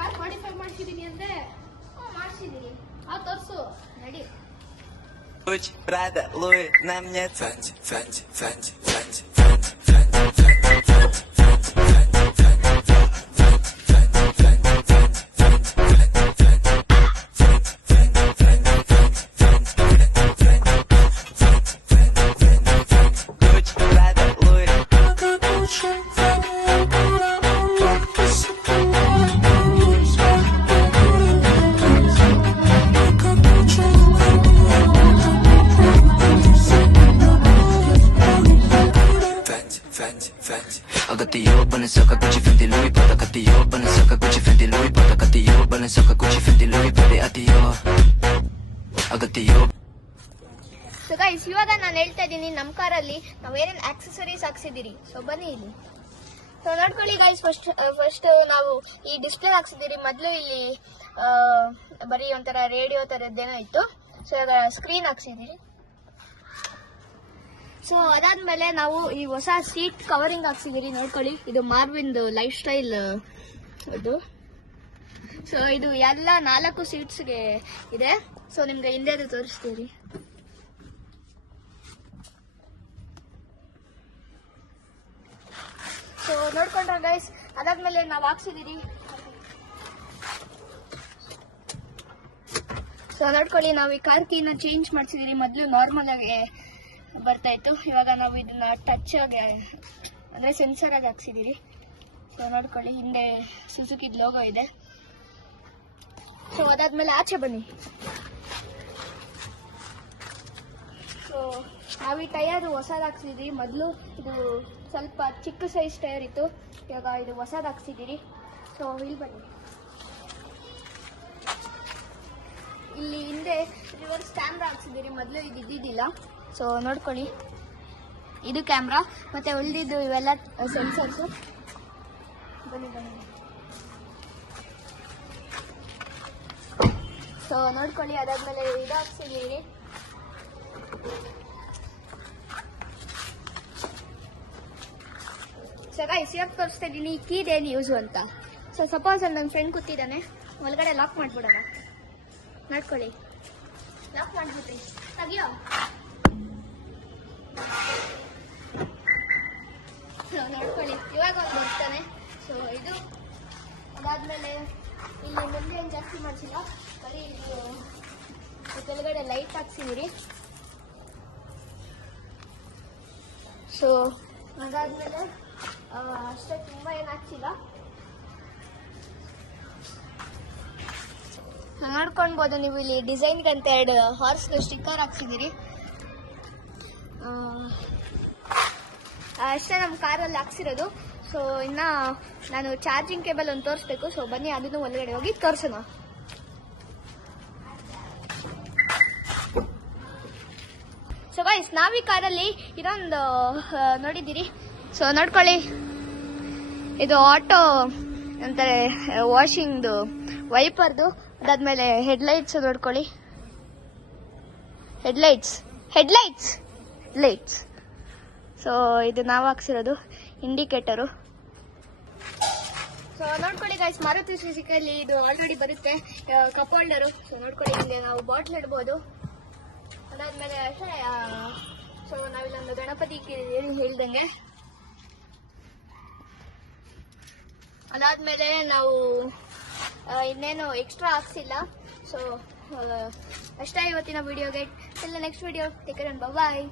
Car modify ಮಾಡ್ಸಿದೀನಿ ಅಂದ್ರೆ ಮಾಡ್ಸಿದೀನಿ ತೋರ್ಸು ನಡಿ Пусть Прада, Луи, на мне Фэнси, Фэнси, Фэнси, Фэнси, I got the open and suck a Gucci Fendi Louis Prada. Got the open and suck a Gucci Fendi Louis Prada. Got the open and suck a Gucci Fendi Louis Prada. I got the open. So guys ಇವಾಗ ನಾನು ಹೇಳ್ತಾ ಇದ್ದೀನಿ ನಮ್ಮ ಕಾರಲ್ಲಿ ನಾವು ಏನೇನು accessories ಹಾಕ್ಸಿದ್ದೀರಿ so ಬನ್ನಿ ಇಲ್ಲಿ ಸೊ ನೋಡ್ಕೊಳ್ಳಿ ಗೈಸ್ ಫಸ್ಟ್ ನಾವು ಈ ಡಿಸ್ಪ್ಲೇ ಹಾಕ್ಸಿದ್ದೀರಿ ಮೊದಲು ಇಲ್ಲಿ ಬರೀ ಒಂಥರ ರೇಡಿಯೋ ಥರದ್ದೇನೋ ಇತ್ತು ಸೊ ಇವಾಗ ಸ್ಕ್ರೀನ್ ಹಾಕ್ಸಿದ್ದೀರಿ ಸೊ ಅದಾದ್ಮೇಲೆ ನಾವು ಈ ಹೊಸ ಸೀಟ್ ಕವರಿಂಗ್ ಹಾಕ್ಸಿದ್ದೀರಿ ನೋಡ್ಕೊಳ್ಳಿ ಇದು ಮಾರ್ವಿಂದು ಲೈಫ್ ಸ್ಟೈಲ್ ಇದು ಸೊ ಇದು ಎಲ್ಲ 4 ಸೀಟ್ಸ್ಗೆ ಇದೆ ಸೊ ನಿಮ್ಗೆ ಹಿಂದೆ ತೋರಿಸ್ತೀರಿ ಸೊ ನೋಡ್ಕೊಂಡ್ರೆ ಗೈಸ್ ಅದಾದ್ಮೇಲೆ ನಾವು ಹಾಕ್ಸಿದೀರಿ ಸೊ ನೋಡ್ಕೊಳ್ಳಿ ನಾವು ಈ ಕಾರ್ ಕೀನ ಚೇಂಜ್ ಮಾಡ್ಸಿದೀರಿ ಮೊದಲು ನಾರ್ಮಲ್ ಆಗಿ ಬರ್ತಾ ಇತ್ತು ಇವಾಗ ನಾವು ಇದನ್ನ ಟಚ್ ಆಗಿ ಅಂದ್ರೆ ಸೆನ್ಸರ್ ಆಗಿ ಹಾಕ್ಸಿದೀರಿ ಸೊ ನೋಡ್ಕೊಳ್ಳಿ ಹಿಂದೆ ಸುಜುಕಿದ್ ಲೋಗೋ ಇದೆ ಸೊ ಅದಾದ್ಮೇಲೆ ಆಚೆ ಬನ್ನಿ ಸೊ ನಾವು ಈ ಟೈರ್ ಹೊಸದು ಹಾಕ್ಸಿದ್ರಿ ಮೊದಲು ಇದು ಸ್ವಲ್ಪ ಚಿಕ್ಕ ಸೈಜ್ ಟೈರ್ ಇತ್ತು ಇವಾಗ ಇದು ಹೊಸದು ಹಾಕ್ಸಿದ್ದೀರಿ ಸೊ ಇಲ್ಲಿ ಬನ್ನಿ ಇಲ್ಲಿ ಹಿಂದೆ ರಿವರ್ಸ್ ಕ್ಯಾಮ್ರಾ ಹಾಕ್ಸಿದ್ದೀರಿ ಮೊದಲು ಇದು ಇದ್ದಿದ್ದಿಲ್ಲ ಸೊ ನೋಡ್ಕೊಳ್ಳಿ ಇದು ಕ್ಯಾಮ್ರಾ ಮತ್ತೆ ಉಳಿದಿದ್ದು ಇವೆಲ್ಲ ಸೆನ್ಸರ್ಸು ಬನ್ನಿ ಬನ್ನಿ ಸೊ ನೋಡ್ಕೊಳ್ಳಿ ಅದಾದ್ಮೇಲೆ ಇದು ಹಾಕ್ಸಿದ್ದೀರಿ ಸೊ ಗೈಸ್ ಇವಾಗ ತೋರಿಸ್ತಾ ಇದ್ದೀನಿ ಕೀದೇನು ಯೂಸು ಅಂತ ಸೊ ಸಪೋಸ್ ಅಲ್ಲಿ ನನ್ನ ಫ್ರೆಂಡ್ ಕೂತಿದ್ದಾನೆ ಒಳಗಡೆ ಲಾಕ್ ಮಾಡ್ಬಿಡೋಣ ನೋಡ್ಕೊಳ್ಳಿ ಲಾಕ್ ಮಾಡ್ಬಿಟ್ರಿ ತೆಗಿಯೋ ನೋಡ್ಕೊಳ್ಳಿ ಇವಾಗ ಅವ್ನು ಬರ್ತಾನೆ ಸೊ ಇದು ಅದಾದ್ಮೇಲೆ ಇಲ್ಲಿ ಮುಂದೆ ಏನು ಜಾಸ್ತಿ ಮಾಡಿಸಿಲ್ಲ ಬರೀ ಇದು ಕೆಳಗಡೆ ಲೈಟ್ ಹಾಕ್ಸಿದ್ದೀರಿ ಸೊ ಅದಾದ್ಮೇಲೆ ಅಷ್ಟೇ ತುಂಬ ಏನು ಹಾಕ್ಸಿಲ್ಲ ನೋಡ್ಕೊಳ್ಬೋದು ನೀವು ಇಲ್ಲಿ ಡಿಸೈನ್ಗೆ ಅಂತ 2 ಹಾರ್ಸ್ದು ಸ್ಟಿಕ್ಕರ್ ಹಾಕ್ಸಿದ್ದೀರಿ ಅಷ್ಟೇ ನಮ್ಮ ಕಾರಲ್ಲಿ ಹಾಕ್ಸಿರೋದು ಸೊ ಇನ್ನು ನಾನು ಚಾರ್ಜಿಂಗ್ ಕೇಬಲ್ ಒಂದು ತೋರಿಸ್ಬೇಕು ಸೊ ಬನ್ನಿ ಅದನ್ನು ಒಳಗಡೆ ಹೋಗಿ ತೋರಿಸೋಣ ಸೊ ಗೈಸ್ ನಾವೀ ಕಾರಲ್ಲಿ ಇದೊಂದು ನೋಡಿದ್ದೀರಿ ಸೊ ನೋಡ್ಕೊಳ್ಳಿ ಇದು ಆಟೋ ಅಂತಾರೆ ವಾಷಿಂಗ್ದು ವೈಪರ್ದು ಅದಾದ್ಮೇಲೆ ಹೆಡ್ಲೈಟ್ಸ್ ನೋಡ್ಕೊಳ್ಳಿ ಹೆಡ್ಲೈಟ್ಸ್ ಸೊ ಇದು ನಾವು ಹಾಕ್ಸಿರೋದು ಇಂಡಿಕೇಟರು ಸೊ ನೋಡ್ಕೊಳ್ಳಿ ಗೈಸ್ ಮಾರುತಿ ಸುಜುಕಿಯಲ್ಲಿ ಇದು ಆಲ್ರೆಡಿ ಬರುತ್ತೆ ಕಪ್ ಹೋಲ್ಡರು ಸೊ ನೋಡ್ಕೊಳ್ಳಿ ಇಲ್ಲಿ ನಾವು ಬಾಟ್ಲ್ ಇಡ್ಬೋದು ಅದಾದ್ಮೇಲೆ ಅಷ್ಟೇ ಸೊ ನಾವಿಲ್ಲೊಂದು ಗಣಪತಿ ಹೇಳ್ದಂಗೆ ಅದಾದ್ಮೇಲೆ ನಾವು ಇನ್ನೇನು ಎಕ್ಸ್ಟ್ರಾ ಹಾಕ್ಸಿಲ್ಲ ಸೊ ಅಷ್ಟೇ ಇವತ್ತಿನ ವಿಡಿಯೋಗೆ next video take care and bye.